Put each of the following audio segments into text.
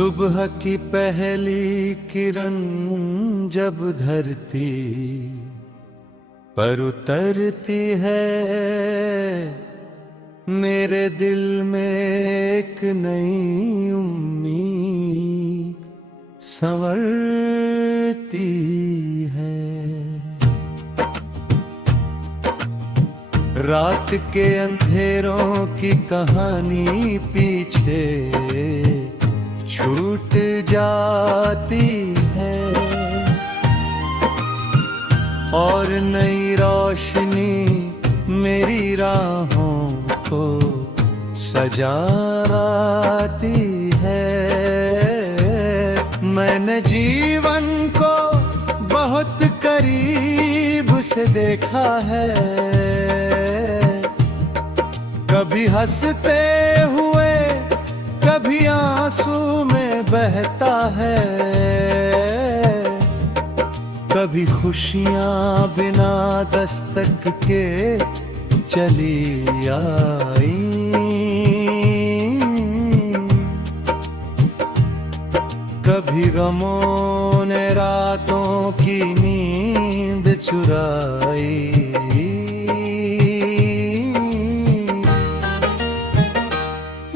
सुबह की पहली किरण जब धरती पर उतरती है, मेरे दिल में एक नई उम्मीद संवरती है। रात के अंधेरों की कहानी पीछे छूट जाती है और नई रोशनी मेरी राहों को सजाती है। मैंने जीवन को बहुत करीब से देखा है, कभी हंसते हुए कभी आंसू में बहता है, कभी खुशियां बिना दस्तक के चली आई, कभी गमों ने रातों की नींद चुराई।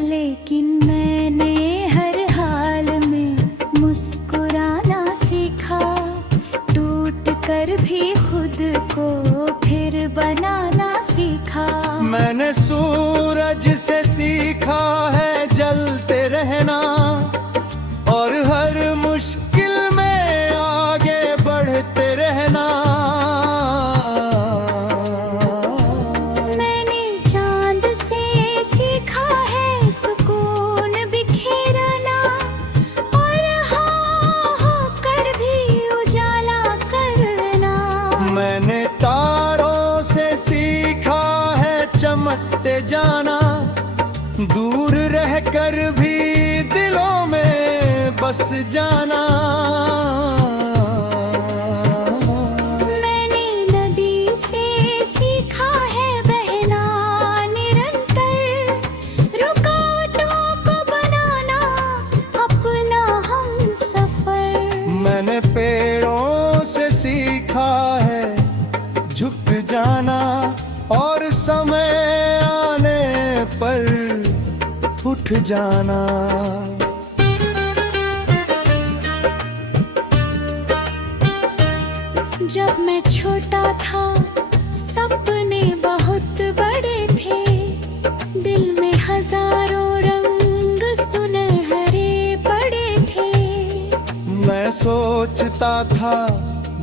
लेकिन मैंने हर हाल में मुस्कुराना सीखा, टूट कर भी खुद को फिर बनाना सीखा। मैंने सूरज से सीखा है जलते रहना और हर मुश्किल में आगे बढ़ते रहना। मैंने चांद से सीखा है सुकून बिखेरना और हाँ होकर भी उजाला करना। मैंने तारों से सीखा है चमकते जाना, दूर रहकर भी दिलों में बस जाना। मैंने नदी से सीखा है बहना निरंतर, रुकावटों को बनाना अपना हम सफर। मैंने पेड़ों से सीखा है झुक जाना और समय आने पर उठ जाना। जब मैं छोटा था सपने बहुत बड़े थे, दिल में हजारों रंग सुनहरे पड़े थे। मैं सोचता था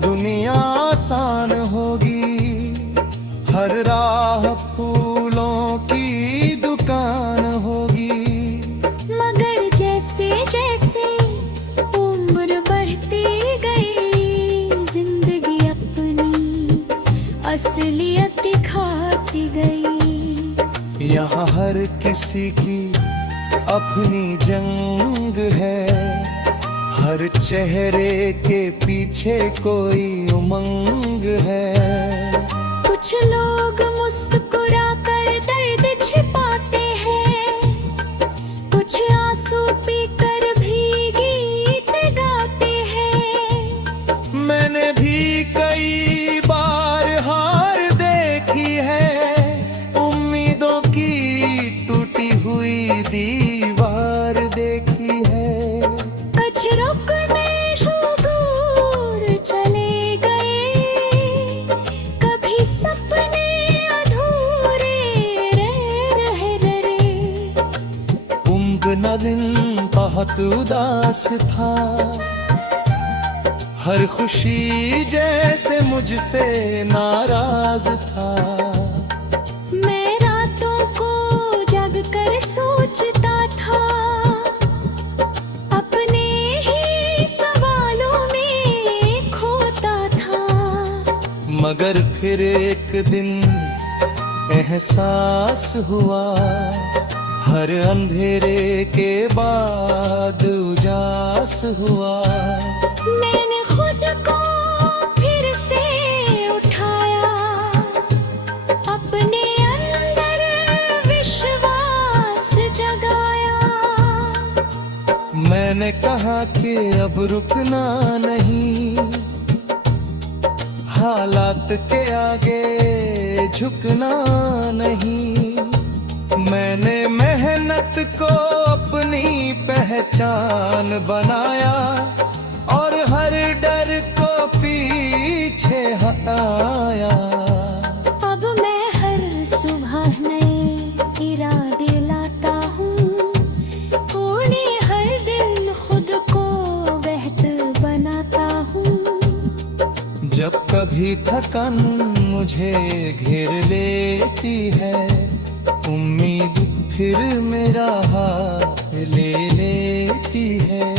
दुनिया आसान होगी, हर राह फूलों की दुकान होगी। मगर जैसे जैसे उम्र बढ़ती गई, जिंदगी अपनी असलियत दिखाती गई। यहाँ हर किसी की अपनी जंग है, हर चेहरे के पीछे कोई उमंग है। कुछ लोग मुस्कुरा कर दर्द छिपाते हैं, कुछ आंसू पीकर भी गीत गाते हैं। मैंने भी कई बार हार देखी है, उम्मीदों की टूटी हुई दीवार देखी है। कुछ रुकने दूर चले गए, कभी सपने अधूरे रह रहे। उम्र दिन बहुत उदास था, हर खुशी जैसे मुझसे नाराज था। मैं रातों को जग कर सोचता था, अपने ही सवालों में खोता था। मगर फिर एक दिन एहसास हुआ, हर अंधेरे के बाद उजास हुआ। मैंने खुद को फिर से उठाया, अपने अंदर विश्वास जगाया। मैंने मैंने कहा कि अब रुकना नहीं, हालात के आगे झुकना नहीं। मैंने मेहनत को अपनी पहचान बनाया और हर डर को पीछे हटाया। अब मैं हर सुबह नए इरादे लाता हूँ, पूरी हर दिन खुद को बेहतर बनाता हूँ। जब कभी थकन मुझे घेर लेती है, उम्मीद फिर मेरा हाथ ले लेती है।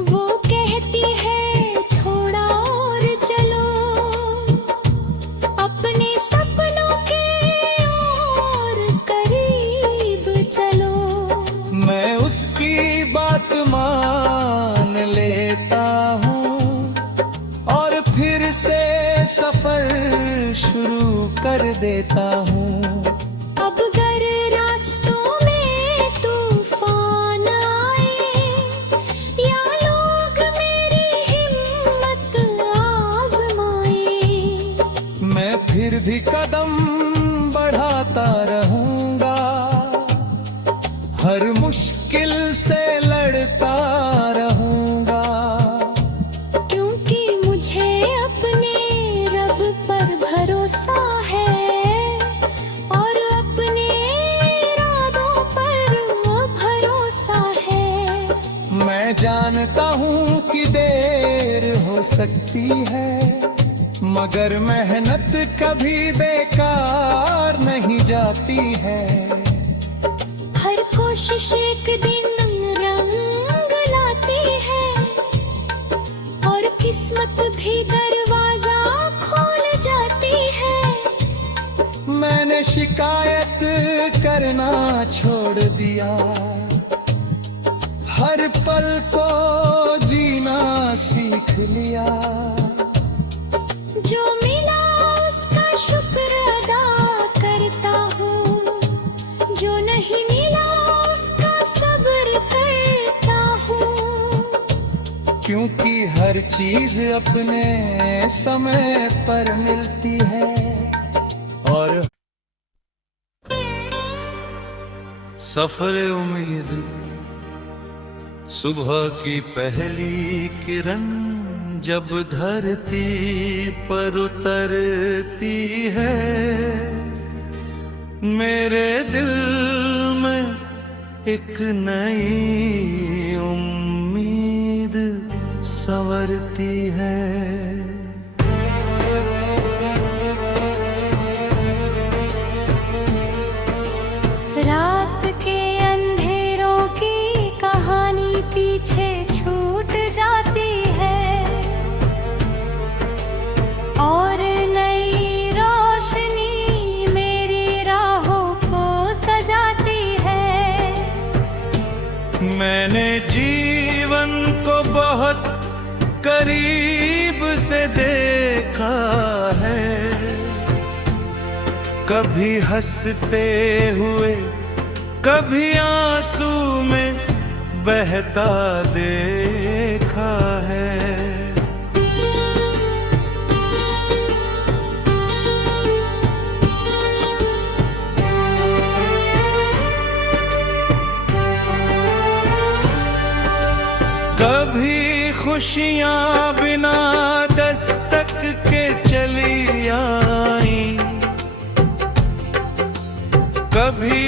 वो कहती है थोड़ा और चलो, अपने सपनों के और करीब चलो। मैं उसकी बात मान लेता हूँ और फिर से सफर शुरू कर देता हूँ। अब गर रास्तों में तूफान आए या लोग मेरी हिम्मत आजमाए, मैं फिर भी कदम बढ़ाता रहूंगा, हर मुश्किल से लड़ता रहूंगा। क्योंकि मुझे अपने रब पर भरोसा है और अपने इरादों पर भरोसा है। मैं जानता हूँ कि देर हो सकती है, मगर मेहनत कभी बेकार नहीं जाती है। हर कोशिश एक दिन रंग लाती है और किस्मत भी दरवाजा खोल जाती है। मैंने शिकायत करना छोड़ दिया, हर पल को जीना सीख लिया। जो मिला उसका शुक्र अदा करता हूँ, जो नहीं मिला उसका सब्र करता हूँ। क्योंकि हर चीज अपने समय पर मिलती है और सफर उम्मीद सुबह की पहली किरण जब धरती पर उतरती है, मेरे दिल में एक नई उम्मीद संवरती है। रात के अंधेरों की कहानी पीछे छूट जाती है और नई रोशनी मेरी राहों को सजाती है। मैंने जीवन को बहुत करीब से देखा है, कभी हंसते हुए कभी आंसू में बहता देखा है। कभी खुशियाँ बिना दस्तक के चली आई, कभी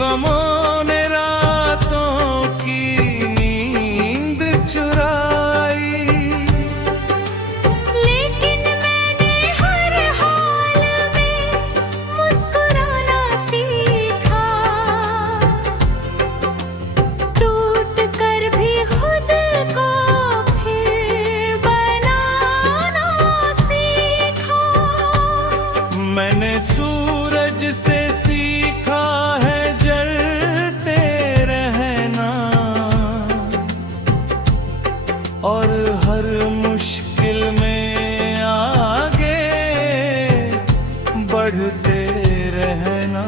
गमों ने रातों की नींद चुराई। लेकिन मैंने हर हाल में मुस्कुराना सीखा, टूट कर भी खुद को फिर बनाना सीखा। मैंने सूरज से सीखा है जलते रहना और हर मुश्किल में आगे बढ़ते रहना।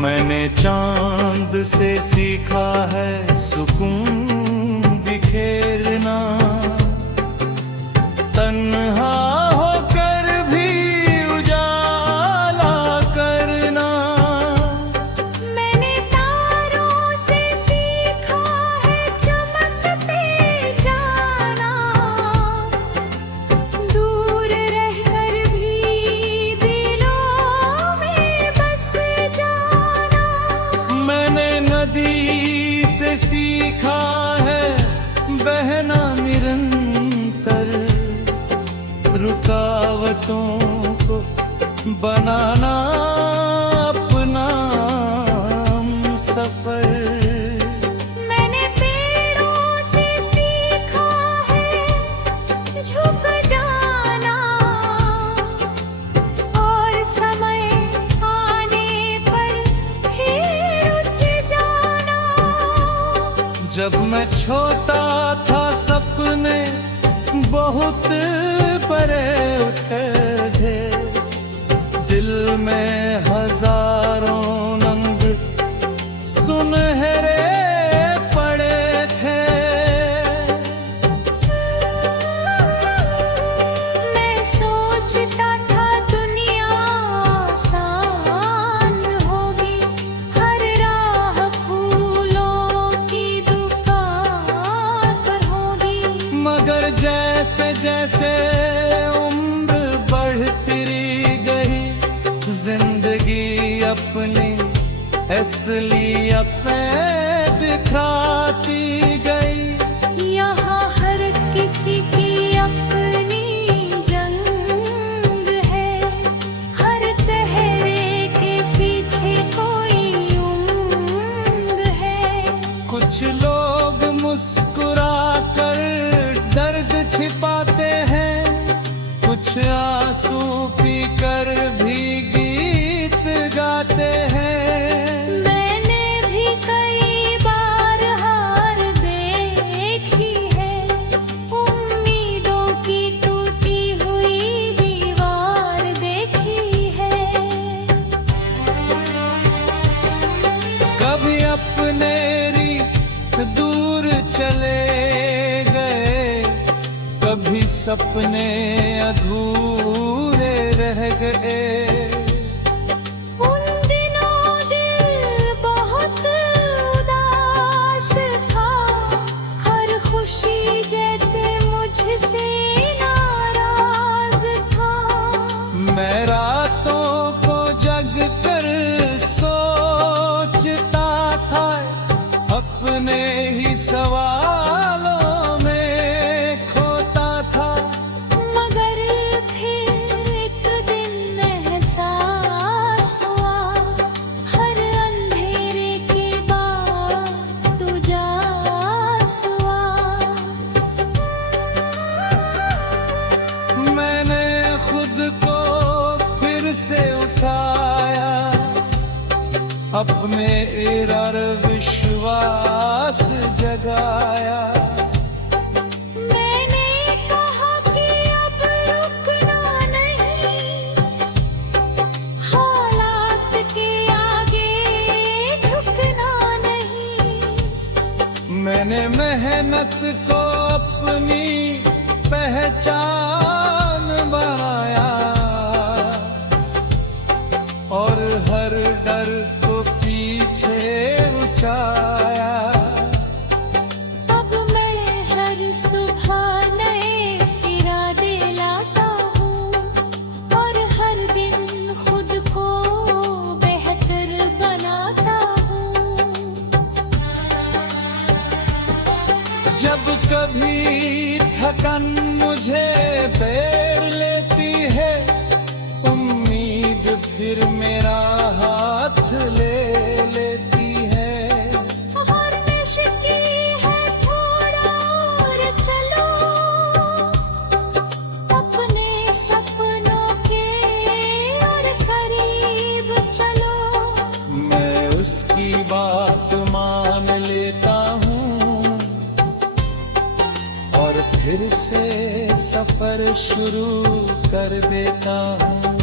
मैंने चांद से सीखा है सुकून बिखेरना, तन्हा होकर भी उजाला करना। मैंने तारों से सीखा है चमकते जाना, दूर रहकर भी दिलों में बस जाना। मैंने नदी से सीखा है बहना निरंतर, रुकावटों को बनाना अपना सफर। मैंने पेड़ों से सीखा है झुक जाना, और समय आने पर फिर उठ जाना। जब मैं छोटा था सपने बहुत बड़े उठे थे, दिल में हजारों रंग सुनहरे पड़े थे। मैं सोचता था दुनिया आसान होगी, हर राह फूलों की दुकान पर होगी। मगर जैसे जैसे उम्र बढ़ती गई, जिंदगी अपनी असलियत में दिखाती गई। यहाँ हर किसी की अपनी जंग है, हर चेहरे के पीछे कोई उम्र है। कुछ लोग मुस्कुरा कर दर्द छिपाते हैं, कुछ आंसू पीकर भी गीत गाते हैं। मैंने भी कई बार हार देखी है, उम्मीदों की टूटी हुई दीवार देखी है। कभी अपने दूर चले गए, कभी सपने अधूरे रह गए। उन दिनों दिल बहुत उदास था, हर खुशी जैसे मुझसे नाराज था। मैं रातों को जग कर सोचता था, अपने ही सवालों में खोता था। मगर फिर एक दिन एहसास हुआ, हर अंधेरे के बाद उजास हुआ। मैंने खुद को फिर से उठाया, अपने इरार विश्वास जगाया। मैंने कहा कि अब रुकना नहीं, हालात के आगे झुकना नहीं। मैंने मेहनत को अपनी पहचान बनाया, और हर डर को पीछे उछाया। अब मैं हर सुबह नए इरादे लाता हूँ, और हर दिन खुद को बेहतर बनाता हूँ। जब कभी थकन मुझे बेर लेती है, उम्मीद फिर मेरा हाथ ले लेती है। और की है थोड़ा और चलो, अपने सपनों के और करीब चलो। मैं उसकी बात मान लेता हूँ, और फिर से सफर शुरू कर देता हूँ।